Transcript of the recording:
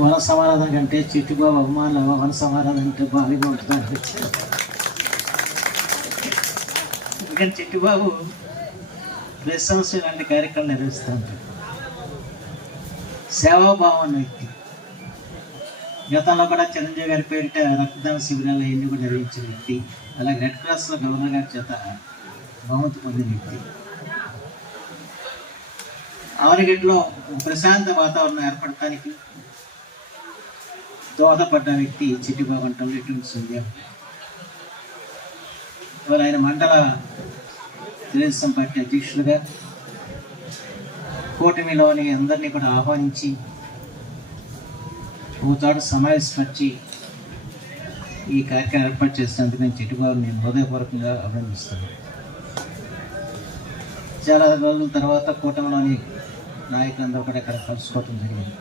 వన సమారాధన కంటే చిట్టుబాబు అభిమానులు వన సమారాధన అంటే భారీగా ఉంటుంది అనిపించారు. ఎందుకంటే చిట్టుబాబు ప్రతి సంవత్సరం ఇలాంటి కార్యక్రమాలు నిర్వహిస్తూ ఉంటాడు. సేవాభావం అన్న వ్యక్తి. గతంలో కూడా చిరంజీవి గారి పేరిట రక్తదాన శిబిరాలు అవన్నీ కూడా నిర్వహించిన వ్యక్తి. అలాగే రెడ్ క్రాస్లో గవర్నర్ గారి చేత బహుమతి పొందిన వ్యక్తి. ఆవనగడ్డలో ప్రశాంత వాతావరణం ఏర్పడటానికి దోహదపడ్డ వ్యక్తి చిట్టిబాబు అంటాం ఎటువంటి సందేహం. ఇవాళ ఆయన మండల తెలుగుదేశం పార్టీ అధ్యక్షులుగా కూటమిలోని అందరినీ కూడా ఆహ్వానించి ఓ చోట సమావేశపరిచి ఈ కార్యక్రమం ఏర్పాటు చేసినందుకు నేను చిట్టిబాబుని నేను హృదయపూర్వకంగా అభినందిస్తాను. చాలా రోజుల తర్వాత కూటమిలోని నాయకులందరూ కూడా ఇక్కడ కలుసుకోవటం జరిగింది.